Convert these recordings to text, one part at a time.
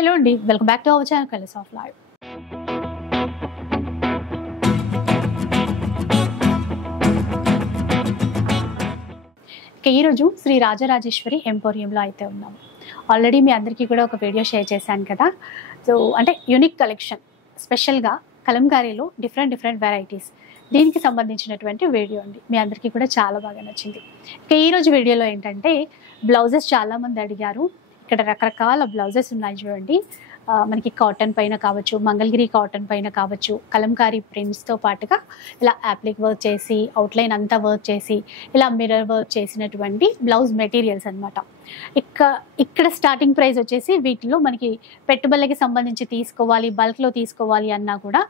Hello అండి, welcome back to our channel colours of life. ఈరోజు శ్రీ రాజరాజేశ్వరి ఎంపోరియంలో అయితే ఉన్నాము. ఆల్రెడీ మీ అందరికీ కూడా ఒక వీడియో షేర్ చేశాను కదా. సో అంటే యూనిక్ కలెక్షన్, స్పెషల్గా కలంకారీలో డిఫరెంట్ వెరైటీస్, దీనికి సంబంధించినటువంటి వీడియో అండి. మీ అందరికీ కూడా చాలా బాగా నచ్చింది. ఈరోజు వీడియోలో ఏంటంటే బ్లౌజెస్ చాలామంది అడిగారు. ఇక్కడ రకరకాల బ్లౌజెస్ ఉన్నాయి చూడండి. మనకి కాటన్ పైన కావచ్చు, మంగళగిరి కాటన్ పైన కావచ్చు, కలంకారీ ప్రింట్స్తో పాటుగా ఇలా యాప్లిక్ వర్క్ చేసి, అవుట్లైన్ అంతా వర్క్ చేసి, ఇలా మిర్రర్ వర్క్ చేసినటువంటి బ్లౌజ్ మెటీరియల్స్ అనమాట. ఇక్కడ స్టార్టింగ్ ప్రైస్ వచ్చేసి వీటిలో మనకి పెట్టుబడులకి సంబంధించి తీసుకోవాలి, బల్క్లో తీసుకోవాలి అన్నా కూడా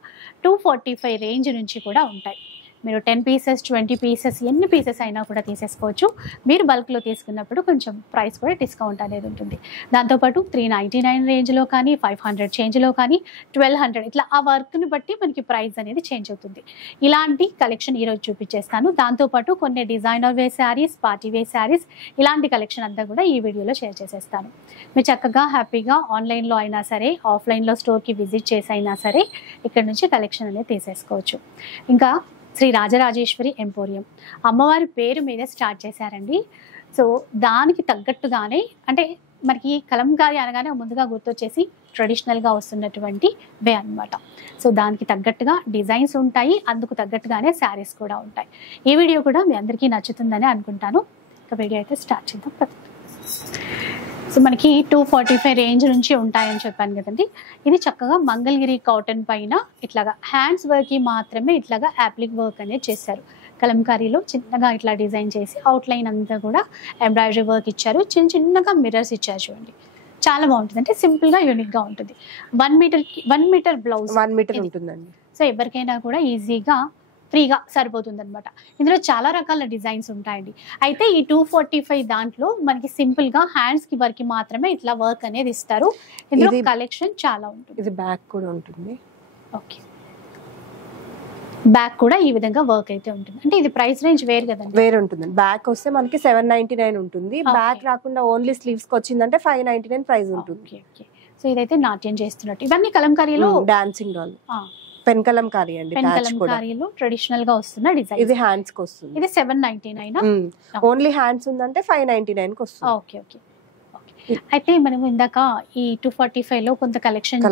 245 రేంజ్ నుంచి కూడా ఉంటాయి. మీరు 10 పీసెస్ 20 పీసెస్ ఎన్ని పీసెస్ అయినా కూడా తీసేసుకోవచ్చు. మీరు బల్క్లో తీసుకున్నప్పుడు కొంచెం ప్రైస్ కూడా డిస్కౌంట్ అనేది ఉంటుంది. దాంతోపాటు 399 రేంజ్లో కానీ, 500 చేంజ్లో కానీ, 1200 ఇట్లా ఆ వర్క్ని బట్టి మనకి ప్రైస్ అనేది చేంజ్ అవుతుంది. ఇలాంటి కలెక్షన్ ఈరోజు చూపించేస్తాను. దాంతోపాటు కొన్ని designer wear sarees, party wear sarees, ఇలాంటి కలెక్షన్ అంతా కూడా ఈ వీడియోలో షేర్ చేసేస్తాను. మీరు చక్కగా హ్యాపీగా ఆన్లైన్లో అయినా సరే, ఆఫ్లైన్లో స్టోర్కి విజిట్ చేసి అయినా సరే ఇక్కడ నుంచి కలెక్షన్ అనేది తీసేసుకోవచ్చు. ఇంకా శ్రీ రాజరాజేశ్వరి ఎంపోరియం అమ్మవారి పేరు మీద స్టార్ట్ చేశారండి. సో దానికి తగ్గట్టుగానే, అంటే మనకి కలంకారీ అనగానే ముందుగా గుర్తొచ్చేసి ట్రెడిషనల్గా వస్తున్నటువంటి వే అనమాట. సో దానికి తగ్గట్టుగా డిజైన్స్ ఉంటాయి, అందుకు తగ్గట్టుగానే శారీస్ కూడా ఉంటాయి. ఈ వీడియో కూడా మీ అందరికీ నచ్చుతుందని అనుకుంటాను. ఇక వీడియో అయితే స్టార్ట్ చేద్దాం. సో మనకి 245 రేంజ్ నుంచి ఉంటాయని చెప్పాను కదండి. ఇది చక్కగా మంగళగిరి కాటన్ పైన ఇట్లాగా హ్యాండ్స్ వర్క్కి మాత్రమే ఇట్లాగా యాప్లిక్ వర్క్ అనేది చేశారు. కలంకారీలో చిన్నగా ఇట్లా డిజైన్ చేసి అవుట్లైన్ అంతా కూడా ఎంబ్రాయిడరీ వర్క్ ఇచ్చారు. చిన్నగా మిర్రర్స్ ఇచ్చారు చూడండి. చాలా బాగుంటుంది, అంటే సింపుల్గా యూనిక్గా ఉంటుంది. 1 మీటర్ బ్లౌజ్ 1 మీటర్ ఉంటుందండి. సో ఎవరికైనా కూడా ఈజీగా ఫ్రీగా సరిపోతుంది అనమాట. ఇందులో చాలా రకాల డిజైన్స్ ఉంటాయండి. అయితే ఈ 245 దాంట్లో మనకి సింపుల్ గా హ్యాండ్స్ కి వర్క్ మాత్రమే ఇట్లా వర్క్ అనేది ఇస్తారు. ఇందులో కలెక్షన్ చాలా ఉంటుంది. ఇది బ్యాక్ కూడా ఉంటుంది. ఓకే, బ్యాక్ కూడా ఈ విధంగా వర్క్ అయితే ఉంటుంది. అంటే ఇది ప్రైస్ రేంజ్ వేరు కదండి, వేరు ఉంటుందండి. బ్యాక్ వస్తే మనకి 799 ఉంటుంది. బ్యాక్ రాకుండా ఓన్లీ స్లీవ్స్ కి వచ్చిందంటే 599 ప్రైస్ ఉంటుంది. సో ఇదైతే నాట్యం చేస్తున్నట్టు. ఇవన్నీ కలంకారీలో డాన్సింగ్ డాల్, పెన్ కలంకారీ అండి. పెన్ కలంకారీలో ట్రెడిషనల్ గా వస్తున్న డిజైన్. ఇది హ్యాండ్స్ కి వస్తుంది. ఇది 799. ఓన్లీ హ్యాండ్స్ ఉందంటే 599 కి వస్తుంది. ఓకే. అయితే మనం ఇందాక ఈ 245 లో కొంత కలెక్షన్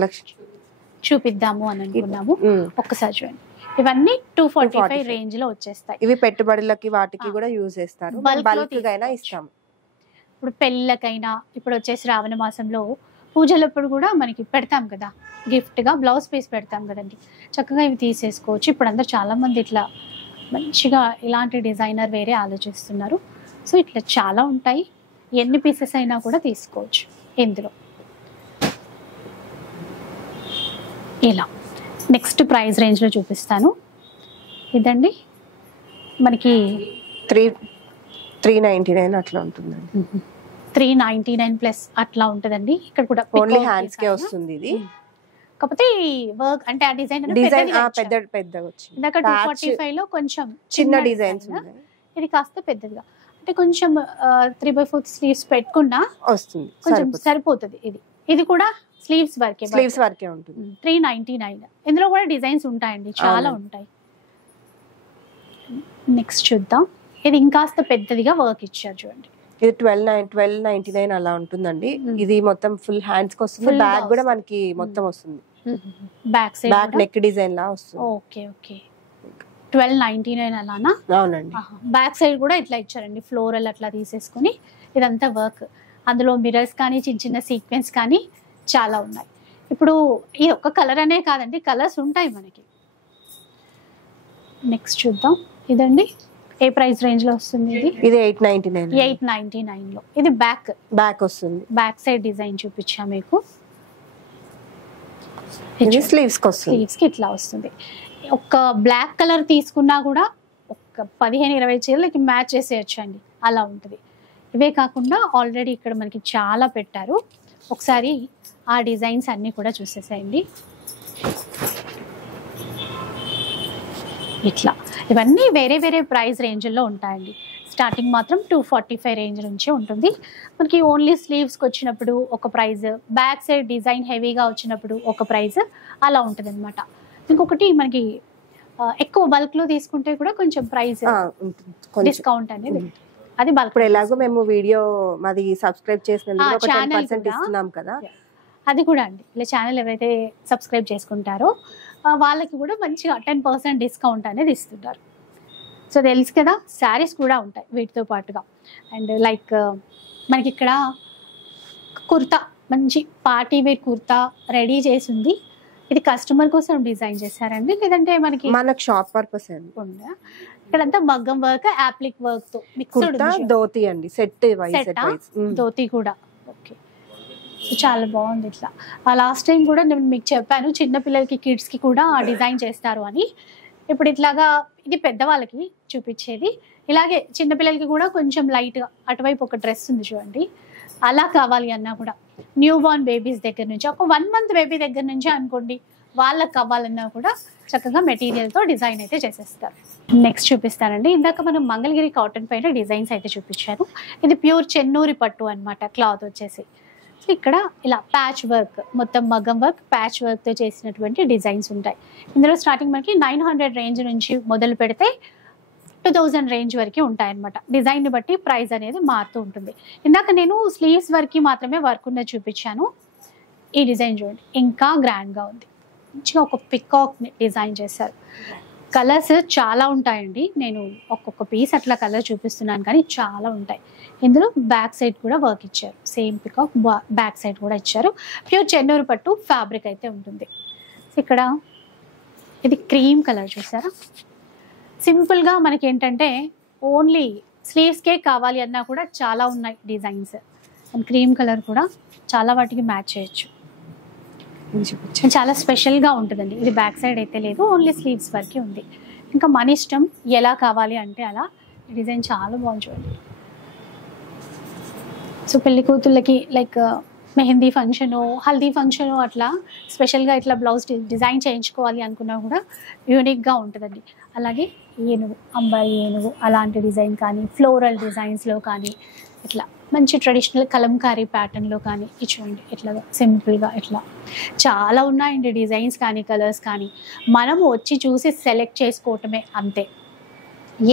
చూపిద్దాము అని అనుకున్నాము. ఒక్కసారి చూడండి. ఇవన్నీ 245 రేంజ్ లో వచ్చేస్తాయి. ఇవి పెట్టుబడులకి వాటికి కూడా యూజ్ చేస్తారు. బల్క్ గైనా ఇస్తాము. ఇప్పుడు పెళ్ళకైనా, ఇప్పుడు వచ్చే శ్రావణ మాసంలో పూజలప్పుడు కూడా మనకి పెడతాం కదా, గిఫ్ట్ గా బ్లౌజ్ పీస్ పెడతాం కదండి. చక్కగా ఇవి తీసేసుకోవచ్చు. ఇప్పుడు అందరు చాలా మంది ఇట్లా మంచిగా ఇలాంటి డిజైనర్ వేరే ఆలోచిస్తున్నారు. సో ఇట్లా చాలా ఉంటాయి. ఎన్ని పీసెస్ అయినా కూడా తీసుకోవచ్చు. ఇందులో ఇలా నెక్స్ట్ ప్రైస్ రేంజ్ లో చూపిస్తాను. ఇదండి మనకి 399 అట్లా ఉంటుందండి. 399 ప్లస్ అట్లా ఉంటుందండి. ఇక్కడ కూడా ఓన్లీ హ్యాండ్స్ కే వస్తుంది. ఇది కాకపోతే వర్క్ అంటే ఆ డిజైన్ పెద్దగా వచ్చింది. ఇందాక 245 లో కొంచెం చిన్న డిజైన్స్ ఉన్నాయి. ఇది కాస్త పెద్దదిగా, అంటే కొంచెం 3/4 స్లీవ్స్ పెట్టుకున్నా వస్తుంది, కొంచెం సరిపోతుంది. ఇది కూడా స్లీవ్స్ వర్కే ఉంటుంది. 399. ఇందులో కూడా డిజైన్స్ ఉంటాయండి, చాలా ఉంటాయి. నెక్స్ట్ చూద్దాం. ఇది ఇంకాస్త పెద్దదిగా వర్క్ ఇచ్చారు చూడండి. ఇది 1299 అలా ఉంటుందండి. ఇది మొత్తం ఫుల్ హ్యాండ్స్ కి వస్తుంది. బ్యాక్ కూడా మనకి మొత్తం వస్తుంది. Back side back neck design లా వస్తుంది. ఓకే 1299 అలానా? అవునండి. బ్యాక్ సైడ్ కూడా ఇట్లా ఇచ్చారండి, ఫ్లోరల్ అట్లా తీసేసుకుని ఇదంతా వర్క్. అందులో మిరర్స్ కానీ, చిన్న సీక్వెన్స్ కానీ చాలా ఉన్నాయి. ఇప్పుడు ఈ ఒక్క కలర్ అనే కాదండి, కలర్స్ ఉంటాయి మనకి. నెక్స్ట్ చూద్దాం. ఇదండి ఏ ప్రైస్ రేంజ్ లో వస్తుంది? ఇది 899 లో. ఇది బ్యాక్ వస్తుంది. బ్యాక్ సైడ్ డిజైన్ చూపించా మీకు. ఇది స్లీవ్స్ కి ఇట్లా వస్తుంది. ఒక బ్లాక్ కలర్ తీసుకున్నా కూడా ఒక 15-20 చీరలకి మ్యాచ్ చేసేయచ్చు అండి, అలా ఉంటుంది. ఇవే కాకుండా ఆల్రెడీ ఇక్కడ మనకి చాలా పెట్టారు. ఒకసారి ఆ డిజైన్స్ అన్నీ కూడా చూసేసేయండి. ఇట్లా ఇవన్నీ వేరే ప్రైస్ రేంజ్లో ఉంటాయండి. స్టార్టింగ్ మాత్రం 245 రేంజ్ నుంచి ఉంటుంది. మనకి ఓన్లీ స్లీవ్స్కి వచ్చినప్పుడు ఒక ప్రైస్, బ్యాక్ సైడ్ డిజైన్ హెవీగా వచ్చినప్పుడు ఒక ప్రైస్ అలా ఉంటుంది అనమాట. ఇంకొకటి మనకి ఎక్కువ బల్క్లో తీసుకుంటే కూడా కొంచెం ప్రైస్ డిస్కౌంట్ అనేది అది బల్క్. ఇప్పుడు ఎలాగో మేము వీడియో మాది సబ్స్క్రైబ్ చేసినందుకు ఒక 10% ఇస్తున్నాం కదా, అది కూడా అండి. ఇలా ఛానల్ ఎవరైతే సబ్స్క్రైబ్ చేసుకుంటారో వాళ్ళకి కూడా మంచిగా 10% డిస్కౌంట్ అనేది ఇస్తుంటారు. సో తెలుసు కదా, శారీస్ కూడా ఉంటాయి వీటితో పాటుగా. అండ్ లైక్ మనకి ఇక్కడ కుర్తా, మంచి పార్టీ వేర్ కుర్తా రెడీ చేసి ఉంది. ఇది కస్టమర్ కోసం డిజైన్ చేశారండి, లేదంటే మనకి షాప్ పర్పస్ ఉందా? ఇక్కడంతా మగ్గం వర్క్, యాప్లిక్ వర్క్ తో మిక్స్డ్ ధోతి అండి, సెట్ ధోతి కూడా. ఓకే, చాలా బాగుంది. ఇట్లా లాస్ట్ టైం కూడా నేను మీకు చెప్పాను చిన్నపిల్లలకి, కిడ్స్కి కూడా డిజైన్ చేస్తారు అని. ఇప్పుడు ఇట్లాగా ఇది పెద్దవాళ్ళకి చూపించేది, ఇలాగే చిన్నపిల్లలకి కూడా కొంచెం లైట్గా అటువైపు ఒక డ్రెస్ ఉంది చూడండి, అలా కావాలి అన్నా కూడా న్యూ బార్న్ బేబీస్ దగ్గర నుంచి, ఒక 1 month బేబీ దగ్గర నుంచి అనుకోండి, వాళ్ళకి కావాలన్నా కూడా చక్కగా మెటీరియల్తో డిజైన్ అయితే చేసేస్తారు. నెక్స్ట్ చూపిస్తానండి. ఇందాక మనం మంగళగిరి కాటన్ పైన డిజైన్స్ అయితే చూపించారు. ఇది ప్యూర్ చెన్నూరి పట్టు అనమాట. క్లాత్ వచ్చేసి ఇక్కడ ఇలా ప్యాచ్ వర్క్, మొత్తం మగ్గం వర్క్, ప్యాచ్ వర్క్తో చేసినటువంటి డిజైన్స్ ఉంటాయి. ఇందులో స్టార్టింగ్ మనకి 900 రేంజ్ నుంచి మొదలు పెడితే 2000 రేంజ్ వరకు ఉంటాయన్నమాట. డిజైన్ని బట్టి ప్రైస్ అనేది మారుతూ ఉంటుంది. ఇందాక నేను స్లీవ్స్ వరకు మాత్రమే వర్క్ ఉన్నది చూపించాను. ఈ డిజైన్ చూడండి, ఇంకా గ్రాండ్గా ఉంది. మంచిగా ఒక పికాక్ని డిజైన్ చేశారు. కలర్స్ చాలా ఉంటాయండి, నేను ఒక్కొక్క పీస్ అట్లా కలర్ చూపిస్తున్నాను కానీ చాలా ఉంటాయి. ఇందులో బ్యాక్ సైడ్ కూడా వర్క్ ఇచ్చారు, సేమ్ పికాక్ బ్యాక్ సైడ్ కూడా ఇచ్చారు. ప్యూర్ చెన్నూరు పట్టు ఫ్యాబ్రిక్ అయితే ఉంటుంది. ఇక్కడ ఇది క్రీమ్ కలర్ చూసారా, సింపుల్గా మనకి ఏంటంటే ఓన్లీ స్లీవ్స్కే కావాలి అన్నా కూడా చాలా ఉన్నాయి డిజైన్స్. అండ్ క్రీమ్ కలర్ కూడా చాలా వాటికి మ్యాచ్ చేయొచ్చు. చాలా స్పెషల్గా ఉంటుందండి. ఇది బ్యాక్ సైడ్ అయితే లేదు, ఓన్లీ స్లీవ్స్ వరకే ఉంది. ఇంకా మన ఇష్టం ఎలా కావాలి అంటే అలా. డిజైన్ చాలా బాగుంది చూడండి. సో పెళ్లి కూతుళ్ళకి like mehndi function, haldi function అట్లా స్పెషల్గా ఇట్లా బ్లౌజ్ డిజైన్ చేయించుకోవాలి అనుకున్నా కూడా యూనిక్గా ఉంటుందండి. అలాగే ఏనుగు, అంబాయి ఏనుగు అలాంటి డిజైన్ కానీ, ఫ్లోరల్ డిజైన్స్లో కానీ, ఇట్లా మంచి ట్రెడిషనల్ కలంకారీ ప్యాటర్న్లో కానీ చూడండి, ఇట్లా సింపుల్గా ఇట్లా చాలా ఉన్నాయండి డిజైన్స్ కానీ, కలర్స్ కానీ. మనము వచ్చి చూసి సెలెక్ట్ చేసుకోవటమే అంతే.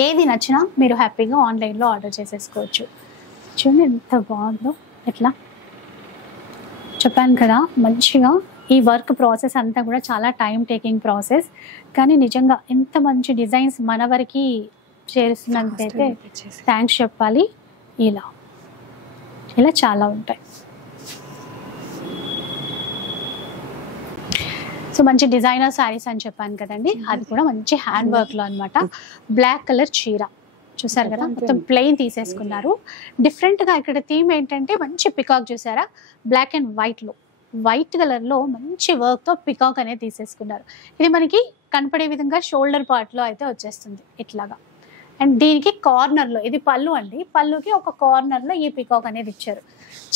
ఏది నచ్చినా మీరు హ్యాపీగా ఆన్లైన్లో ఆర్డర్ చేసేసుకోవచ్చు. చూడండి ఎంత బాగుందో. ఎట్లా చెప్పాను కదా, మంచిగా ఈ వర్క్ ప్రాసెస్ అంతా కూడా చాలా టైం టేకింగ్ ప్రాసెస్, కానీ నిజంగా ఎంత మంచి డిజైన్స్ మన వరకు చేరుస్తున్నంతైతే థ్యాంక్స్ చెప్పాలి. ఇలా చాలా ఉంటాయి. సో మంచి డిజైనర్ శారీస్ అని చెప్పాను కదండి, అది కూడా మంచి హ్యాండ్ వర్క్లో అనమాట. బ్లాక్ కలర్ చీర చూసారు కదా, మొత్తం ప్లెయిన్ తీసేసుకున్నారు. డిఫరెంట్గా ఇక్కడ థీమ్ ఏంటంటే మంచి పికాక్ చూసారా, బ్లాక్ అండ్ వైట్లో, వైట్ కలర్లో మంచి వర్క్తో పికాక్ అనేది తీసేసుకున్నారు. ఇది మనకి కనపడే విధంగా షోల్డర్ పార్ట్లో అయితే వచ్చేస్తుంది ఇట్లాగా. అండ్ దీనికి కార్నర్లో, ఇది పళ్ళు అండి, పళ్ళుకి ఒక కార్నర్లో ఈ పికాక్ అనేది ఇచ్చారు.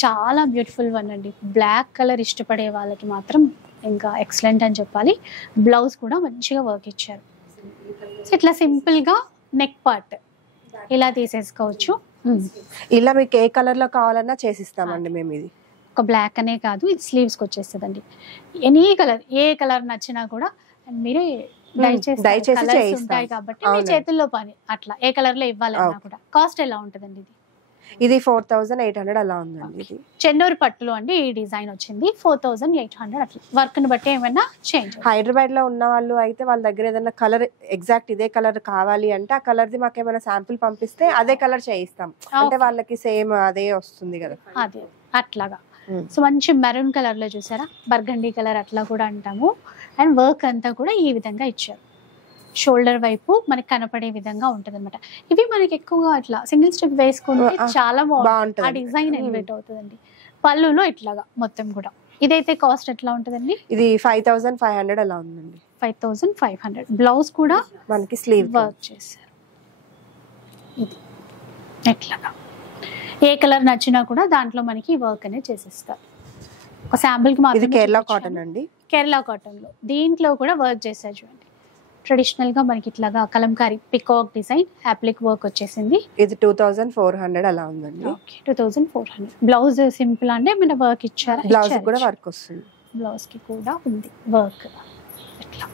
చాలా బ్యూటిఫుల్ వన్ అండి. బ్లాక్ కలర్ ఇష్టపడే వాళ్ళకి మాత్రం ఇంకా ఎక్సలెంట్ అని చెప్పాలి. బ్లౌజ్ కూడా మంచిగా వర్క్ ఇచ్చారు. ఇట్లా సింపుల్గా నెక్ పార్ట్ ఇలా తీసేసుకోవచ్చు. ఇలా మీకు ఏ కలర్లో కావాలన్నా చేసిస్తామండి మేము. ఇది ఒక బ్లాక్ అనే కాదు, ఇది స్లీవ్స్కి వచ్చేస్తుందండి. ఎనీ కలర్, ఏ కలర్ నచ్చినా కూడా మీరే దయచేసి ఉంటాయి కాబట్టి మీ చేతుల్లో పని. అట్లా ఏ కలర్ లో ఇవ్వాలన్నా కూడా. కాస్ట్ ఎలా ఉంటుందండి ఇది? ఇది 4800 అలా ఉందండి. ఇది చెన్నూరు పట్టులో అండి ఈ డిజైన్ వచ్చింది. 4800 అట్లా. వర్క్ ని బట్టి ఏమైనా చేంజ్. హైదరాబాద్ లో ఉన్న వాళ్ళు అయితే వాళ్ళ దగ్గర ఏదైనా కలర్ ఎగ్జాక్ట్ ఇదే కలర్ కావాలి అంటే ఆ కలర్ ది మాకు ఏమైనా శాంపిల్ పంపిస్తే అదే కలర్ చేయిస్తాం. అంటే వాళ్ళకి సేమ్ అదే వస్తుంది కదా. అదే అట్లాగా. సో మంచి మెరూన్ కలర్ లో చూసారా, బర్గండీ కలర్ అట్లా కూడా అంటాము. అండ్ వర్క్ అంతా కూడా ఈ విధంగా ఇచ్చారు. షోల్డర్ వైపు మనకి కనపడే విధంగా ఉంటుంది అనమాట. ఇవి మనకి ఎక్కువగా అట్లా సింగిల్ స్టెప్ వేసుకుంటే చాలా బాగుంటుంది. ఆ డిజైన్ ఎలివేట్ అవుతుందండి. పళ్ళులో ఇట్లాగా మొత్తం కూడా. ఇదైతే కాస్ట్ ఎట్లా ఉంటుందండి? ఇది 5500 అలా ఉందండి. 5500. బ్లౌజ్ కూడా మనకి స్లీవ్ వర్క్ చేశారు. ఇది ఎట్లాగా ఏ కలర్ నచ్చినా కూడా దాంట్లో మనకి వర్క్ అనేది చేసేస్తారు. ఒక శాంపుల్ కి మాత్రం. ఇది కేరళ కాటన్ అండి. కేరళ కాటన్ లో దీంట్లో కూడా వర్క్ చేశారు చూడండి. ట్రెడిషనల్ గా మనకి ఇట్లాగా కలంకారీ పికాక్ డిజైన్ అప్లిక్ వర్క్ వచ్చేసింది. ఇది 2400 అలా ఉందండి. ఓకే 2400. బ్లౌజ్ సింపుల్ అంటే మన వర్క్ ఇచ్చారా? బ్లౌజ్ కూడా వర్క్ వస్తుంది. బ్లౌజ్ కి కూడా ఉంది వర్క్. ఇట్లా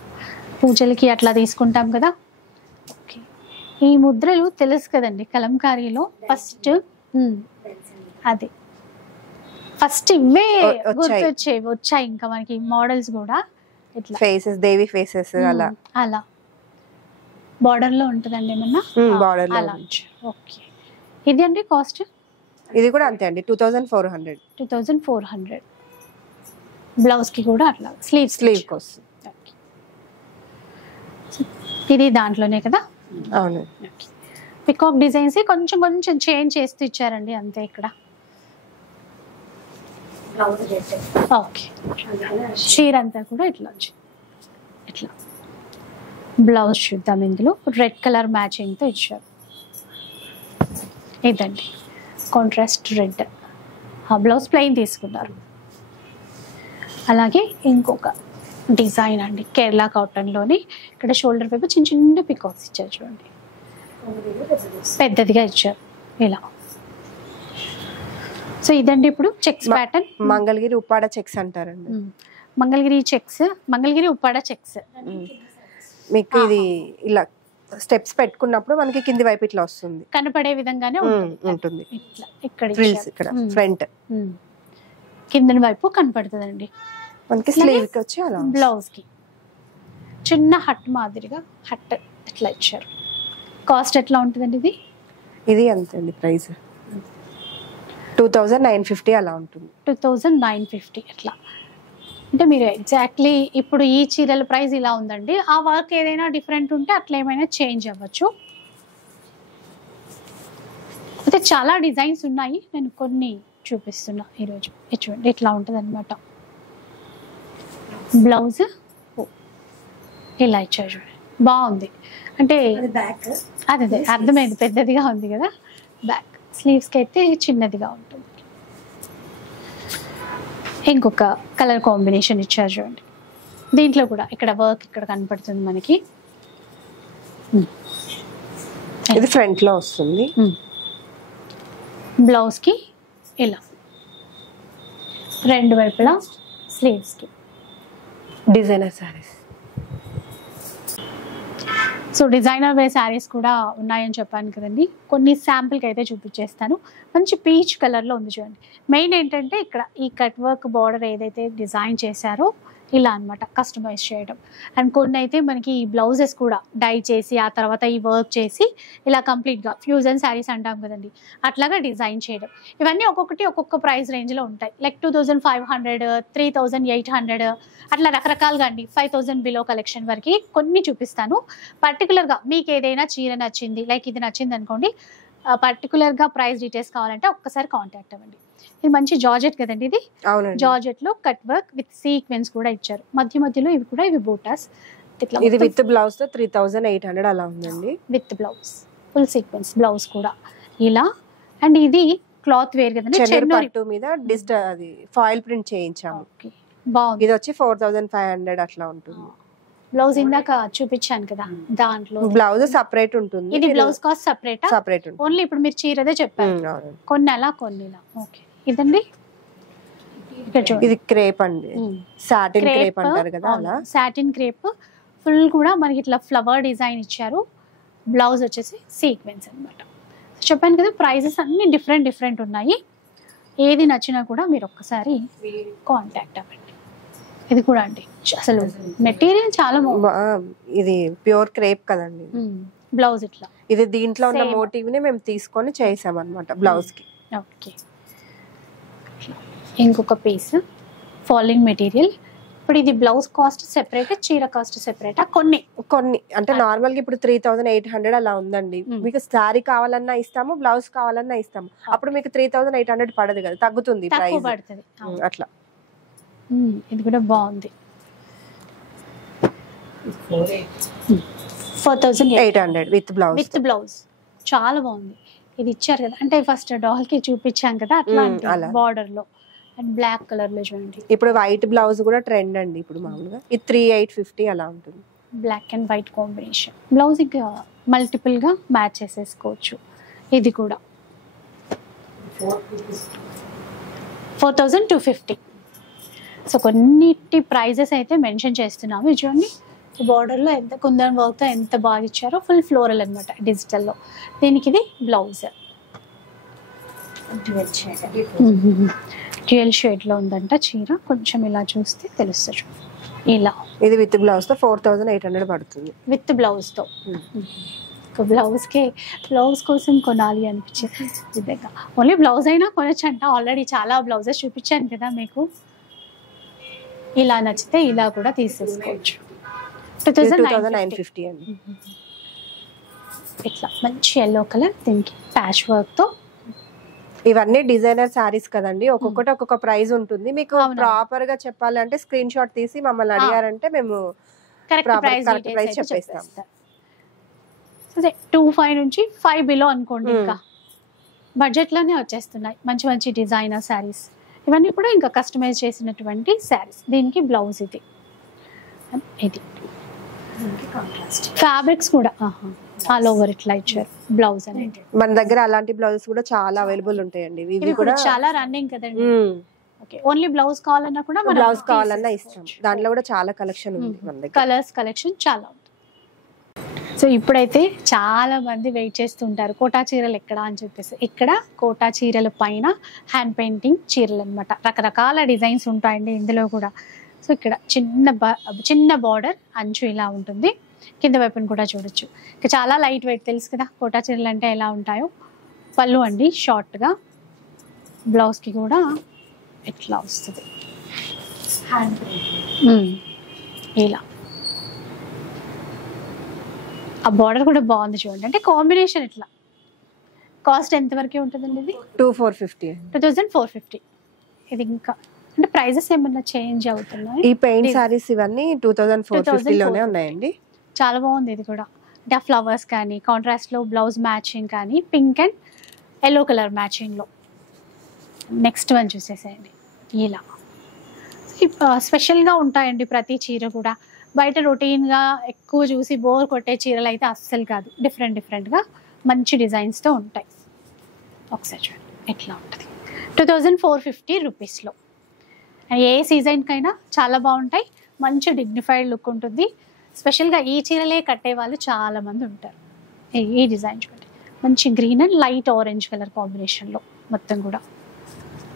పూజలకి అట్లా తీసుకుంటాం కదా. ఓకే ఈ ముద్రలు తెలుసు కదండి కలంకారీలో ఫస్ట్ అది ఫస్ట్ ఇవే వచ్చాయి. ఇంకా మనకి మోడల్స్ కూడా ఇట్లా ఫేసెస్ దేవి ఫేసెస్ అలా అలా బార్డర్ లో ఉంటదండి ఏమన్నా బార్డర్ లో. ఓకే ఇది అండి కాస్ట్? ఇది కూడా అంతే అండి 2400. 2400. బ్లౌజ్ కి కూడా అట్లా స్లీవ్ కోసం. ఇది దాంట్లోనే కదా. అవును పికాక్ డిజైన్స్ కొంచెం కొంచెం చేంజ్ చేస్తూ ఇచ్చారండి అంతే ఇక్కడ. ఓకే చీర అంతా కూడా ఇట్లా వచ్చింది. ఇట్లా బ్లౌజ్ చూద్దాం. ఇందులో రెడ్ కలర్ మ్యాచింగ్ తో ఇచ్చారు. ఇదండి కాంట్రాస్ట్ రెడ్. ఆ బ్లౌజ్ ప్లెయిన్ తీసుకున్నారు. అలాగే ఇంకొక డిజైన్ అండి కేరళ కాటన్ లోని ఇక్కడ షోల్డర్ వైపు చిన్న చిన్న పికాక్స్ ఇచ్చారు చూడండి. పెద్దదిగా ఇచ్చారు ఇలా. సో ఇదండి ఇప్పుడు checks pattern. Mangalagiri Uppada checks అంటారండి. Mangalagiri checks, Mangalagiri Uppada checks. మీకు ఇది ఇలా స్టెప్స్ పెట్టుకున్నప్పుడు మనకి కింది వైపు ఇట్లా వస్తుంది, కనపడే విధంగానే ఉంటుంది. ఇట్లా ఇక్కడ ఫ్రిల్స్ ఇక్కడ ఫ్రంట్ కిందని వైపు కనపడుతుందండి మనకి. స్లీవ్ కి వచ్చి అలా బ్లౌజ్ కి చిన్న హట్ మాదిరిగా హట్ ఇట్లా ఇచ్చారు. కాస్ట్ ఎట్లా ఉంటుందండి ఇది? ఇది అంతే అండి ప్రైస్ 2950 అలా ఉంటుంది. 2950 అట్లా. అంటే మీరు ఎగ్జాక్ట్లీ ఇప్పుడు ఈ చీరల ప్రైస్ ఇలా ఉందండి. ఆ వర్క్ ఏదైనా డిఫరెంట్ ఉంటే అట్లా ఏమైనా చేంజ్ అవ్వచ్చు. అయితే చాలా డిజైన్స్ ఉన్నాయి, నేను కొన్ని చూపిస్తున్నా ఈరోజు. చూడండి ఇట్లా ఉంటుంది అనమాట. బ్లౌజ్ ఇలా ఇచ్చారు చూడండి, బాగుంది. అంటే అదే అర్థమైంది, పెద్దదిగా ఉంది కదా. బ్యాక్ స్లీవ్స్ కి అయితే చిన్నదిగా ఉంటుంది. ఇంకొక కలర్ కాంబినేషన్ ఇచ్చారు చూడండి. దీంట్లో కూడా ఇక్కడ వర్క్ ఇక్కడ కనపడుతుంది మనకి. ఇది ఫ్రంట్ లో వస్తుంది. బ్లౌజ్ కి ఇలా రెండు వైపులా స్లీవ్స్ కి డిజైనర్ సారీస్. సో డిజైనర్ వే శారీస్ కూడా ఉన్నాయని చెప్పాను కదండి. కొన్ని శాంపుల్కి అయితే చూపించేస్తాను. మంచి పీచ్ కలర్లో ఉంది చూడండి. మెయిన్ ఏంటంటే ఇక్కడ ఈ కట్ వర్క్ బార్డర్ ఏదైతే డిజైన్ చేశారో ఇలా అనమాట కస్టమైజ్ చేయడం. అండ్ కొన్ని అయితే మనకి ఈ బ్లౌజెస్ కూడా డై చేసి ఆ తర్వాత ఈ వర్క్ చేసి ఇలా కంప్లీట్గా ఫ్యూజన్ శారీస్ అంటాం కదండి, అట్లాగా డిజైన్ చేయడం. ఇవన్నీ ఒక్కొక్కటి ఒక్కొక్క ప్రైస్ రేంజ్లో ఉంటాయి. లైక్ 2500, 3800 అట్లా రకరకాలుగా అండి. 5000 బిలో కలెక్షన్ వరకు కొన్ని చూపిస్తాను. పర్టికులర్గా మీకు ఏదైనా చీర నచ్చింది, లైక్ ఇది నచ్చింది అనుకోండి, పర్టికులర్గా ప్రైస్ డీటెయిల్స్ కావాలంటే ఒక్కసారి కాంటాక్ట్ అవ్వండి. ఇది మంచి జార్జెట్ కదండి. ఇది జార్జెట్ లో కట్ వర్క్ విత్ సీక్వెన్స్ కూడా ఇచ్చారు. మధ్య మధ్యలో ఇవి కూడా ఇవి బూటాస్. ఇది విత్ బ్లౌజ్ తో 3800 అలా ఉందండి. With blouse full sequence blouse కూడా ఇలా. అండ్ ఇది క్లాత్ వేర్ కదండి, చెన్నూరు పట్టు మీద అది ఫాయిల్ ప్రింట్ చేయించాము. బాగుంది. ఇది వచ్చి 4500 అట్లా ఉంటుంది. బ్లౌజ్ ఇందాక చూపించాను కదా, దాంట్లో బ్లౌజ్ సెపరేట్ ఉంటుంది. ఇది బ్లౌజ్ కాస్ట్ సెపరేట్ ఉంటుంది. ఓన్లీ ఇప్పుడు మీరు చీరదే చెప్పారు, కొన్ని అలా కొన్ని ఇలా. ఓకే ఇదండి ఇది క్రేప్ అండి, సాటిన్ క్రేప్ అంటారు కదా అలా. సాటిన్ క్రేప్ ఫుల్ కూడా మనకి ఇట్లా ఫ్లవర్ డిజైన్ ఇచ్చారు. బ్లౌజ్ వచ్చేసి సీక్వెన్స్ అన్నమాట. చెప్పాను కదా ప్రైజెస్ అన్ని డిఫరెంట్ ఉన్నాయి. ఏది నచ్చినా కూడా మీరు ఒక్కసారి కాంటాక్ట్ అవ్వండి. ఇది కూడా అండి అసలు మెటీరియల్ చాలా ఇది ప్యూర్ క్రేప్ కదండి. బ్లౌజ్ ఇట్లా ఇది దీంట్లో ఉన్న మోటివ్ ని మేము తీసుకొని చేసాం అన్నమాట బ్లౌజ్ కి. ఓకే ఇంకొక పీస్ ఫాలింగ్ మెటీరియల్. ఇప్పుడు ఇది బ్లౌజ్ కాస్ట్ సెపరేట్, చీర కాస్ట్ సెపరేట్. కొన్ని అంటే నార్మల్ గా ఇప్పుడు 3800 అలా ఉందండి. మీకు శారీ కావాలన్నా ఇస్తాము, బ్లౌజ్ కావాలన్నా ఇస్తాము. అప్పుడు మీకు 3800 పడదు కదా, తగ్గుతుంది ప్రైస్ అట్లా. ఇది కూడా బాగుంది. 4800 విత్ బ్లౌజ్ చాలా బాగుంది. ఇది ఇచ్చారు కదా, అంటే ఫస్ట్ డాల్ కి చూపించాం కదా అట్లా బార్డర్ లో. అండ్ బ్లాక్ కలర్ లో చూడండి. ఇప్పుడు వైట్ బ్లౌజ్ కూడా ట్రెండ్ అండి ఇప్పుడు మామూలుగా. ఇది 3850 అలా ఉంటుంది. Black and white combination. Blouse ఇంకా మల్టిపుల్గా మ్యాచ్ చేసేసుకోవచ్చు. ఇది కూడా 4250. సో కొన్నిటి ప్రైజెస్ అయితే మెన్షన్ చేస్తున్నాము. ఇది చూడండి, బార్డర్లో ఎంత కుందన్ వర్క్తో ఎంత బాగా ఇచ్చారో. ఫుల్ ఫ్లోరల్ అనమాట డిజిటల్లో. దీనికి ఇది బ్లౌజ్ డ్యూయల్ షేడ్లో ఉందంట చీర. కొంచెం ఇలా చూస్తే తెలుస్తుంది. ఇలా ఇది విత్ బ్లౌజ్తో 4800 పడుతుంది. విత్ బ్లౌజ్తో. బ్లౌజ్ కోసం కొనాలి అనిపించింది విధంగా. ఓన్లీ బ్లౌజ్ అయినా కొనొచ్చంట. ఆల్రెడీ చాలా బ్లౌజెస్ చూపించాను కదా మీకు. ఇలా నచ్చితే ఇలా కూడా తీసేసుకోవచ్చు. 2950 అండి. ఇట్లా మంచి ఎల్లో కలర్, దీనికి ప్యాచ్ వర్క్తో. ఇవన్నీ డిజైనర్ శారీస్ కదండి, ఒక్కొక్కటి ఒక్కొక్క ప్రైస్ ఉంటుంది. మీకు ప్రాపర్ గా చెప్పాలంటే స్క్రీన్ షాట్ తీసి మమ్మల్ని అడిగారంటే మేము కరెక్ట్ ప్రైస్ చెప్పేస్తాం. 25 నుంచి 5 బిలో అనుకోండి. ఇంకా బడ్జెట్లోనే వచ్చేస్తున్నాయి మంచి మంచి డిజైనర్ శారీస్. ఇవన్నీ కూడా ఇంకా కస్టమైజ్ చేసినటువంటి శారీస్. దీనికి బ్లౌజ్ ఇది ఫ్యాబ్రిక్స్ కూడా ఆల్ ఓవర్ ఇట్లా ఇచ్చారు బ్లౌజ్ అనేది. మన దగ్గర అలాంటి బ్లౌజెస్ కూడా చాలా అవైలబుల్ ఉంటాయండి. ఇవి కూడా చాలా రన్నింగ్ కదండి. ఓకే, ఓన్లీ బ్లౌజ్ కావాలన్నా కూడా మనం బ్లౌజ్ కావాలన్నా ఇస్తాం. దాంట్లో కూడా చాలా కలెక్షన్ ఉంది మన దగ్గర. కలర్స్ కలెక్షన్ చాలా ఉంది. సో ఇప్పుడైతే చాలా మంది వెయిట్ చేస్తుంటారు కోటా చీరలు ఎక్కడ అని చెప్పేసి. ఇక్కడ కోటా చీరల పైన హ్యాండ్ పెయింటింగ్ చీరలు అనమాట. రకరకాల డిజైన్స్ ఉంటాయండి ఇందులో కూడా. సో ఇక్కడ చిన్న బార్డర్ అంచు ఇలా ఉంటుంది. కింద వైపును కూడా చూడొచ్చు. ఇక చాలా లైట్ వెయిట్, తెలుసు కదా కోటా చీరలు అంటే ఎలా ఉంటాయో. పళ్ళు అండి షార్ట్గా, బ్లౌజ్కి కూడా ఇట్లా వస్తుంది ఇలా. ఆ బార్డర్ కూడా బాగుంది చూడండి. అంటే కాంబినేషన్ ఇట్లా. కాస్ట్ ఎంత వరకే ఉంటుందండి ఇది? 2450. ఇది ఇంకా అంటే ప్రైజెస్ ఏమన్నా చేంజ్ అవుతున్నాయి? ఈ పెయింట్ సారీస్ ఇవన్నీ 2450 లోనే ఉన్నాయండి. చాలా బాగుంది ఇది కూడా. అంటే ఫ్లవర్స్ కానీ కాంట్రాస్ట్లో బ్లౌజ్ మ్యాచింగ్ కానీ, పింక్ అండ్ ఎల్లో కలర్ మ్యాచింగ్లో. నెక్స్ట్ వన్ చూసేసేయండి ఇలా. స్పెషల్గా ఉంటాయండి ప్రతి చీర కూడా. బయట రొటీన్గా ఎక్కువ చూసి బోర్ కొట్టే చీరలు అయితే అస్సలు కాదు. డిఫరెంట్గా మంచి డిజైన్స్తో ఉంటాయి. ఒకసారి చూడండి ఎట్లా ఉంటుంది. 2450 రూపీస్లో. ఏ సీజన్కైనా చాలా బాగుంటాయి. మంచి డిగ్నిఫైడ్ లుక్ ఉంటుంది. స్పెషల్గా ఈ చీరలే కట్టే వాళ్ళు చాలామంది ఉంటారు. ఈ డిజైన్ చూడండి, మంచి green and light orange colour కాంబినేషన్లో మొత్తం కూడా.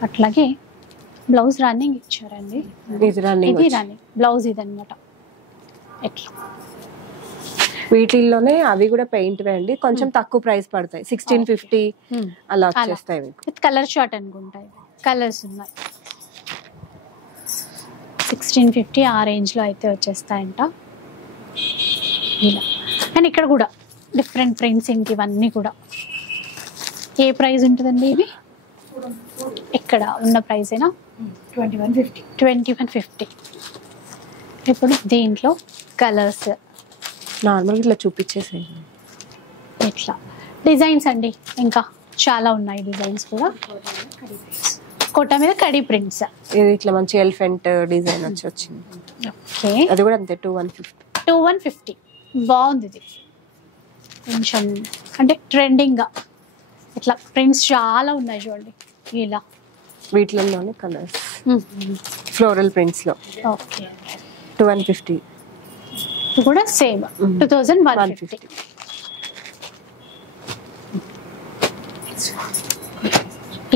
అట్లాగే బ్లౌజ్ రన్నింగ్ ఇచ్చారండి. ఇది రన్నింగ్ బ్లౌజ్ ఇదనమాట. ఎట్లా వీటిల్లోనే అవి కూడా పెయింట్ వేయండి, కొంచెం తక్కువ ప్రైస్ పడతాయి. 1650 అలా వచ్చేస్తాయి. విత్ కలర్ షార్ట్ అనుకుంటాయి. కలర్స్ ఉన్నాయి. 1650 ఆ రేంజ్లో అయితే వచ్చేస్తాయంట ఇలా. అండ్ ఇక్కడ కూడా డిఫరెంట్ ప్రింట్సింగ్ ఇవన్నీ కూడా. ఏ ప్రైస్ ఉంటుందండి ఇవి? ఇక్కడ ఉన్న ప్రైస్ అయినా 2150. ఇప్పుడు దీంట్లో కలర్స్ నార్మల్గా ఇట్లా చూపించేసేయండి. ఇట్లా డిజైన్స్ అండి ఇంకా చాలా ఉన్నాయి. డిజైన్స్ కూడా కోట మీద కడీ ప్రింట్స్. ఇది ఇట్లా మంచి ఎలిఫెంట్ డిజైన్ వచ్చి వచ్చింది. ఓకే, అది కూడా అంతే 2150. బాగుంది ఇది. కొంచెం అంటే ట్రెండింగ్గా ఇట్లా ప్రింట్స్ చాలా ఉన్నాయి చూడండి ఇలా. వీటిలోనే కలర్స్ ఫ్లోరల్ ప్రింట్స్లో. ఓకే, 2150. ఇది కూడా సేమ్ 2150.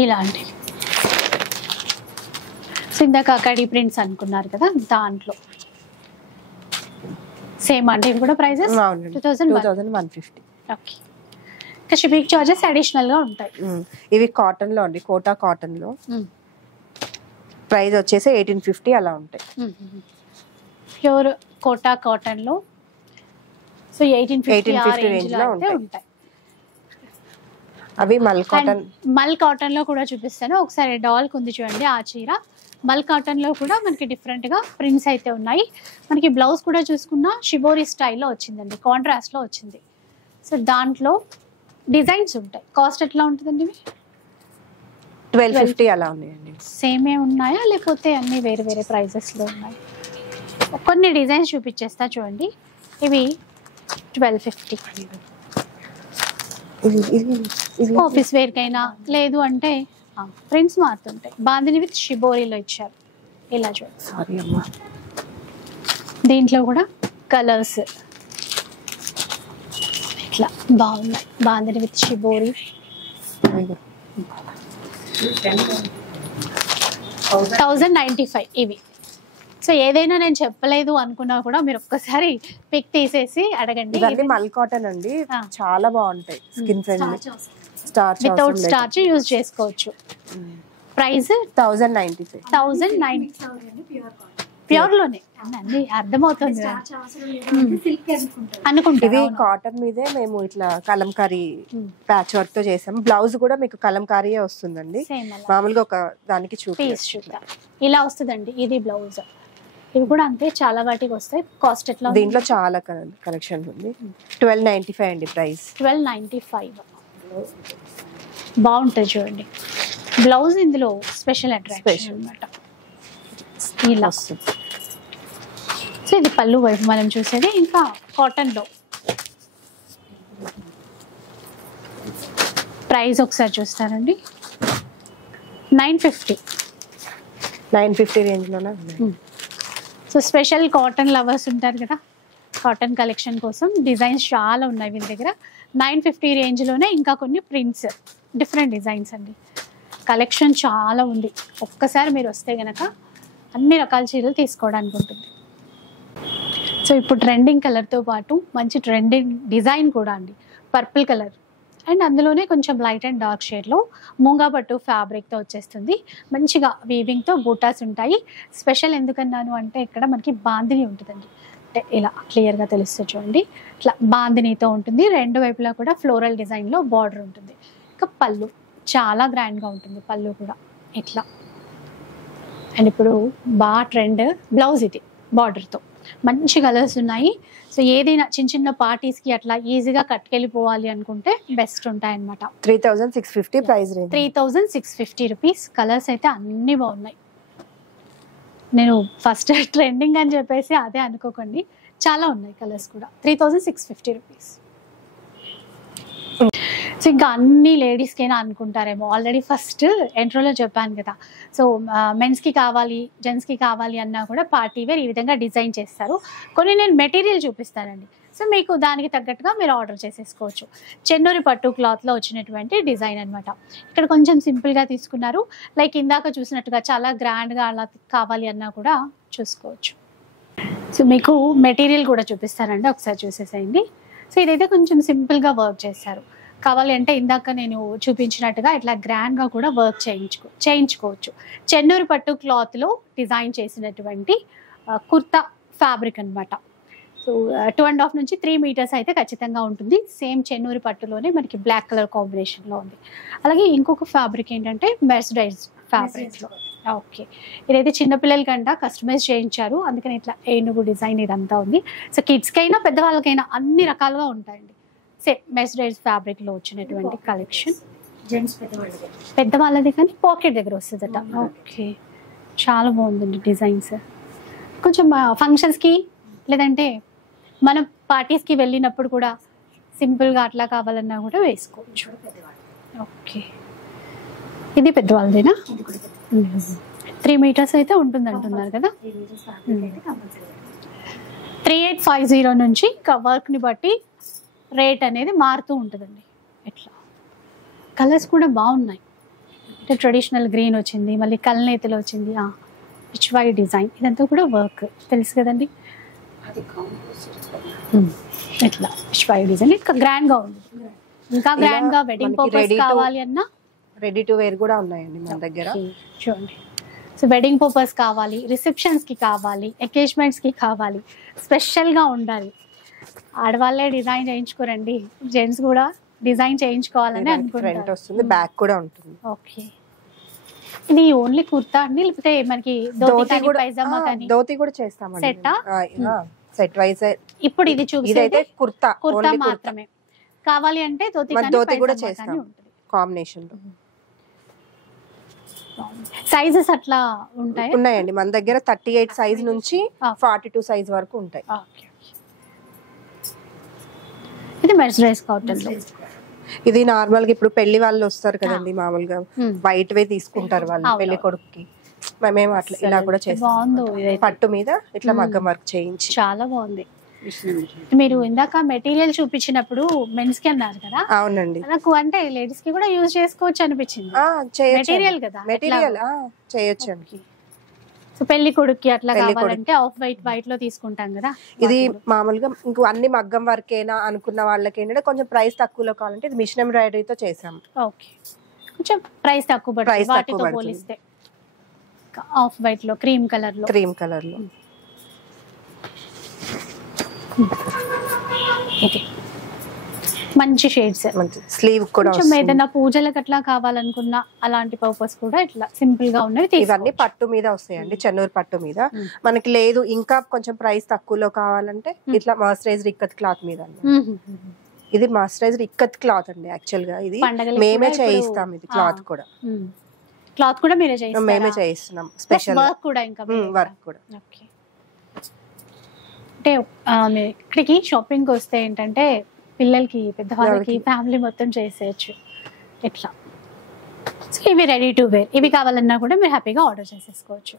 ఇలాంటి ఇందాక కడీ ప్రింట్స్ అనుకున్నారు కదా, దాంట్లో సేమ్ అండి. ఇవి కూడా ప్రైజెస్ 2150. ఓకే, ఇంకా షిప్పింగ్ చార్జెస్ అడిషనల్ గా ఉంటాయి. ఇవి కాటన్ లో అండి, కోటా కాటన్ లో. ప్రైస్ వచ్చేసి 1850 అలా ఉంటాయి. ప్యూర్ కోటా కాటన్ లో. సో 1850 రేంజ్ లో ఉంటాయి. అవి మల్ కాటన్ లో కూడా చూపిస్తాను ఒకసారి. డాల్ కుంది చూడండి ఆ చీర. మల్ కాటన్ లో కూడా మనకి డిఫరెంట్ గా ప్రింట్స్ అయితే ఉన్నాయి. మనకి బ్లౌజ్ కూడా చూసుకున్నా షిబోరి స్టైల్లో వచ్చిందండి, కాంట్రాస్ట్ లో వచ్చింది. సో దాంట్లో డిజైన్స్ ఉంటాయి. కాస్ట్ ఎట్లా ఉంటుందండి? 1250 అలా ఉన్నాయండి. సేమే ఉన్నాయా లేకపోతే అన్ని వేరే వేరే ప్రైజెస్ లో ఉన్నాయి? కొన్ని డిజైన్స్ చూపించేస్తా చూడండి. ఇవి 1250. ఆఫీస్ వేర్కైనా లేదు అంటే ప్రింట్స్ మారుతుంటాయి. బాందిని విత్ షిబోరీలో ఇచ్చారు. ఇలా చూడండి. దీంట్లో కూడా కలర్స్ ఇట్లా బాగున్నాయి. బాందిని విత్ షిబోరీ 1095 ఇవి. సో ఏదైనా నేను చెప్పలేదు అనుకున్నా కూడా మీరు ఒక్కసారి పిక్ తీసేసి అడగండి. ఇవన్నీ మల్ కాటన్ అండి, చాలా బాగుంటాయి. Skin friendly, starch without starch use చేసుకోవచ్చు. ప్రైస్ 1095. ప్యూర్ లోనే అన్ని అర్థమవుతుంది అనుకుంటా. ఇది కాటన్ మీదే మేము ఇట్లా కలంకారీ ప్యాచ్ వర్క్ తో చేసాము. బ్లౌజ్ కూడా మీకు కలంకారీయే వస్తుందండి. మామూలుగా ఒక దానికి చూద్దాం. ఇలా వస్తుందండి ఇది బ్లౌజ్. ఇవి కూడా అంతే, చాలా వాటికి వస్తాయి. కాస్ట్ ఎట్లా? దీంట్లో చాలా కలెక్షన్ ఉంది. 1295 అండి ప్రైస్. 1295 బాగుంటుంది చూడండి. బ్లౌజ్ ఇందులో స్పెషల్ అట్రాక్షన్ అన్నమాట. ఇలా వస్తుంది. సో ఇది పళ్ళు వైపు మనం చూసేది. ఇంకా కాటన్ లో ప్రైస్ ఒకసారి చూస్తారండి. 950 రేంజ్ లోనే. సో స్పెషల్ కాటన్ లవర్స్ ఉంటారు కదా, కాటన్ కలెక్షన్ కోసం డిజైన్స్ చాలా ఉన్నాయి వీళ్ళ దగ్గర. 950 రేంజ్లోనే ఇంకా కొన్ని ప్రింట్స్, డిఫరెంట్ డిజైన్స్ అండి. కలెక్షన్ చాలా ఉంది. ఒక్కసారి మీరు వస్తే గనక అన్ని రకాల చీరలు తీసుకోవడానికి ఉంటుంది. సో ఇప్పుడు ట్రెండింగ్ కలర్తో పాటు మంచి ట్రెండింగ్ డిజైన్ కూడా అండి. పర్పుల్ కలర్ అండ్ అందులోనే కొంచెం లైట్ అండ్ డార్క్ షేడ్లో మూంగా పట్టు ఫ్యాబ్రిక్తో వచ్చేస్తుంది. మంచిగా వీవింగ్తో బూటాస్ ఉంటాయి. స్పెషల్ ఎందుకన్నాను అంటే ఇక్కడ మనకి బాందిని ఉంటుందండి. అంటే ఇలా క్లియర్గా తెలుస్తుంది చూడండి. ఇట్లా బాందినితో ఉంటుంది. రెండు వైపులా కూడా ఫ్లోరల్ డిజైన్లో బార్డర్ ఉంటుంది. ఇంకా పళ్ళు చాలా గ్రాండ్గా ఉంటుంది. పళ్ళు కూడా ఇట్లా. అండ్ ఇప్పుడు బాగా ట్రెండ్ బ్లౌజ్ ఇది బార్డర్తో. మంచి కలర్స్ ఉన్నాయి. సో ఏదైనా చిన్న చిన్న పార్టీస్కి అట్లా ఈజీగా కట్టుకెళ్ళిపోవాలి అనుకుంటే బెస్ట్ ఉంటాయి అనమాట. 3650 ప్రైస్ రేంజ్. 3650 రూపీస్. కలర్స్ అయితే అన్నీ బాగున్నాయి. నేను ఫస్ట్ ట్రెండింగ్ అని చెప్పేసి అదే అనుకోకండి, చాలా ఉన్నాయి కలర్స్ కూడా. 3650 రూపీస్. సో ఇంకా అన్ని లేడీస్కైనా అనుకుంటారేమో, ఆల్రెడీ ఫస్ట్ ఎంట్రోలో చెప్పాను కదా. సో మెన్స్కి కావాలి, జెంట్స్కి కావాలి అన్నా కూడా పార్టీ వేర్ ఈ విధంగా డిజైన్ చేస్తారు. కొన్ని నేను మెటీరియల్ చూపిస్తానండి. సో మీకు దానికి తగ్గట్టుగా మీరు ఆర్డర్ చేసేసుకోవచ్చు. చెన్నూరి పట్టు క్లాత్లో వచ్చినటువంటి డిజైన్ అనమాట. ఇక్కడ కొంచెం సింపుల్గా తీసుకున్నారు. లైక్ ఇందాక చూసినట్టుగా చాలా గ్రాండ్గా అలా కావాలి అన్నా కూడా చూసుకోవచ్చు. సో మీకు మెటీరియల్ కూడా చూపిస్తానండి, ఒకసారి చూసేసేయండి. సో ఇదైతే కొంచెం సింపుల్గా వర్క్ చేస్తారు. కావాలి అంటే ఇందాక నేను చూపించినట్టుగా ఇట్లా గ్రాండ్గా కూడా వర్క్ చేయించుకోవచ్చు. చెన్నూరి పట్టు క్లాత్లో డిజైన్ చేసినటువంటి కుర్తా ఫ్యాబ్రిక్ అనమాట. సో 2.5 నుంచి 3 మీటర్స్ అయితే ఖచ్చితంగా ఉంటుంది. సేమ్ చెన్నూరి పట్టులోనే మనకి బ్లాక్ కలర్ కాంబినేషన్లో ఉంది. అలాగే ఇంకొక ఫ్యాబ్రిక్ ఏంటంటే మెర్సరైజ్ ఫ్యాబ్రిక్లో. ఓకే, ఇదైతే చిన్నపిల్లలకంట కస్టమైజ్ చేయించారు, అందుకని ఇట్లా ఏనుగు డిజైన్ ఇదంతా ఉంది. సో కిడ్స్కైనా పెద్దవాళ్ళకైనా అన్ని రకాలుగా ఉంటాయండి. సేమ్ మెర్సరైజ్ ఫ్యాబ్రిక్లో వచ్చినటువంటి కలెక్షన్. పెద్దవాళ్ళది కానీ పాకెట్ దగ్గర వస్తుందట. ఓకే, చాలా బాగుందండి డిజైన్స్. కొంచెం ఫంక్షన్స్కి లేదంటే మనం పార్టీస్కి వెళ్ళినప్పుడు కూడా సింపుల్గా అట్లా కావాలన్నా కూడా వేసుకోవచ్చు. ఓకే, ఇది పెద్దవాళ్ళదేనా? 3 మీటర్స్ అయితే ఉంటుంది అంటున్నారు కదా. 3850 నుంచి ఇంకా వర్క్ని బట్టి రేట్ అనేది మారుతూ ఉంటుందండి. ఇట్లా కలర్స్ కూడా బాగున్నాయి. అంటే ట్రెడిషనల్ గ్రీన్ వచ్చింది, మళ్ళీ కల్నేతలో వచ్చింది, పిచ్వై డిజైన్, ఇదంతా కూడా వర్క్ తెలుసు కదండి. ఇట్లా పిచ్వై డిజైన్ ఇంకా గ్రాండ్గా ఉంది. ఇంకా గ్రాండ్గా వెడ్డింగ్ పర్పస్ కావాలి అన్నా రెడీ టు వేర్ కూడా ఉన్నాయండి మన దగ్గర. చూడండి, సో వెడ్డింగ్ పర్పస్ కావాలి, రిసెప్షన్స్కి కావాలి, ఎంగేజ్మెంట్స్కి కావాలి, స్పెషల్గా ఉండాలి. ఆడవాళ్ళే డిజైన్ చేయించుకోరండి, జెంట్స్ కూడా డిజైన్ చేయించుకోవాలని అనుకుంటారు. వస్తుంది, బ్యాక్ కూడా ఉంటుంది. ఓకే, ఇది ఓన్లీ కుర్తా అండి లేకపోతే మనకి ధోతి పైజామా కానీ ధోతి కూడా చేస్తామండి. Set wise. ఇప్పుడు ఇది చూపిస్తే కుర్తా మాత్రమే కావాలి అంటే ధోతి కూడా చేస్తాం కాంబినేషన్ లో. సైజెస్ అట్లా ఉన్నాయండి మన దగ్గర. 38 సైజ్ నుంచి 42 సైజ్ వరకు ఉంటాయి. ఇది మెర్సరైజ్ కాటన్ లో. ఇది నార్మల్ గా ఇప్పుడు పెళ్లి వాళ్ళు వస్తారు కదండి, మామూలుగా వైట్ వే తీసుకుంటారు వాళ్ళు పెళ్లి కొడుకుకి, మేము అట్లా ఇలా కూడా చేస్తాం. పట్టు మీద ఇట్లా మగ్గం వర్క్ చేయించి చాలా బాగుంది. మీరు ఇందాక మెటీరియల్ చూపించినప్పుడు మెన్స్ కి అన్నారు కదా? అవునండి. నాకు అంటే లేడీస్ కి కూడా యూజ్ చేసుకోవచ్చు అనిపించింది. మెటీరియల్ కదా, మెటీరియల్ చేయొచ్చు అండి. సో పెళ్లి కొడుక్కి అట్లా కావాలంటే ఆఫ్ వైట్ లో తీసుకుంటాం కదా. ఇది మామూలుగా ఇంకో అన్ని మగ్గం వర్క్ ఏనా అనుకున్న వాళ్ళకి ఏంటంటే కొంచెం ప్రైస్ తక్కువలో కావాలంటే ఇది మిషన్ ఎంబ్రాయిడరీతో చేసాం. ఓకే, కొంచెం ప్రైస్ తక్కువ పడుతుంది వాటితో పోలిస్తే. ఆఫ్ వైట్ లో క్రీమ్ కలర్ లో ఇది మంచి షేడ్స్. స్లీవ్ కూడా ఏదైనా పూజలకు అట్లా కావాలనుకున్నా అలాంటి పర్పస్ కూడా ఇట్లా సింపుల్ గా ఉన్నవి. ఇవన్నీ పట్టు మీద వస్తాయండి, చెన్నూరు పట్టు మీద. మనకి లేదు ఇంకా కొంచెం ప్రైస్ తక్కువలో కావాలంటే ఇట్లా మర్సరైజ్డ్ ఇక్కత్ క్లాత్ మీద. ఇది మర్సరైజ్డ్ ఇక్కత్ క్లాత్ అండి. యాక్చువల్ గా ఇది మేమే చేయిస్తాం. ఇది క్లాత్ కూడా మేమే చేయిస్తున్నాం. స్పెషల్ వర్క్ కూడా ఇంకా వర్క్ కూడా. అంటే ఇక్కడికి షాపింగ్ వస్తే ఏంటంటే పిల్లలకి, పెద్దవాళ్ళకి, ఫ్యామిలీ మొత్తం చేసేయచ్చు ఇట్లా. సో ఇవి రెడీ టు వేర్, ఇవి కావాలన్నా కూడా మీరు హ్యాపీగా ఆర్డర్ చేసేసుకోవచ్చు.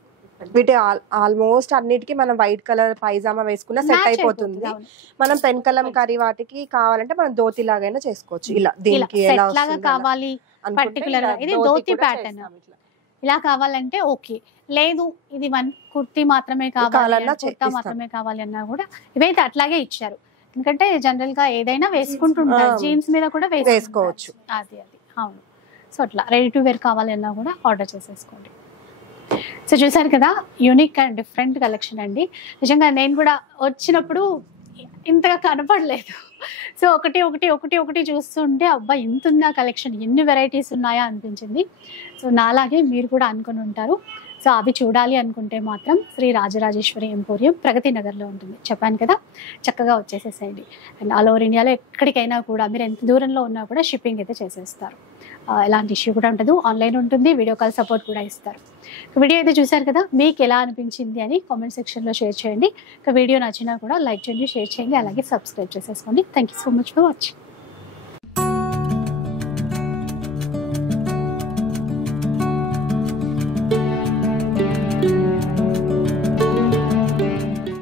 వీటి ఆల్మోస్ట్ అన్నిటికీ మనం వైట్ కలర్ పైజామా వేసుకున్నా సెట్ అయిపోతుంది. మనం పెన్ కలంకారీ వాటికి కావాలంటే మనం ధోతి లాగైనా చేసుకోవచ్చు. ఇలా దీనికి ఎలాగా కావాలి పర్టికులర్ గా, ఇది ధోతి ప్యాటర్న్ ఇలా కావాలంటే ఓకే. లేదు ఇది వన్ కుర్తీ మాత్రమే కావాలి, కుర్తా మాత్రమే కావాలి అన్నా కూడా ఇవైతే అట్లాగే ఇచ్చారు. ఎందుకంటే జనరల్ గా ఏదైనా వేసుకుంటుంటారు, జీన్స్ మీద కూడా వేసుకోవచ్చు. అది అవును. సో అట్లా రెడీ టు వేర్ కావాలన్నా కూడా ఆర్డర్ చేసేసుకోండి. సో చూసారు కదా, యూనిక్ అండ్ డిఫరెంట్ కలెక్షన్ అండి. నిజంగా నేను కూడా వచ్చినప్పుడు ఇంతగా కనపడలేదు. సో ఒకటి ఒకటి ఒకటి ఒకటి చూస్తుంటే అబ్బా ఇంత ఉందా కలెక్షన్, ఎన్ని వెరైటీస్ ఉన్నాయా అనిపించింది. సో నాలాగే మీరు కూడా అనుకుని ఉంటారు. సో అవి చూడాలి అనుకుంటే మాత్రం శ్రీ రాజరాజేశ్వరి ఎంపోరియం ప్రగతి నగర్లో ఉంటుంది. చెప్పాను కదా, చక్కగా వచ్చేసేసేయండి. అండ్ ఆల్ ఓవర్ ఇండియాలో ఎక్కడికైనా కూడా మీరు ఎంత దూరంలో ఉన్నా కూడా షిప్పింగ్ అయితే చేసేస్తారు. ఎలాంటి ఇష్యూ కూడా ఉండదు, ఆన్లైన్ ఉంటుంది, వీడియో కాల్ సపోర్ట్ కూడా ఇస్తారు. వీడియో అయితే చూసారు కదా, మీకు ఎలా అనిపించింది అని కామెంట్ సెక్షన్లో షేర్ చేయండి. వీడియో నచ్చినా కూడా లైక్ చేయండి, షేర్ చేయండి, అలాగే సబ్స్క్రైబ్ చేసేసుకోండి. Thank you so much for watching.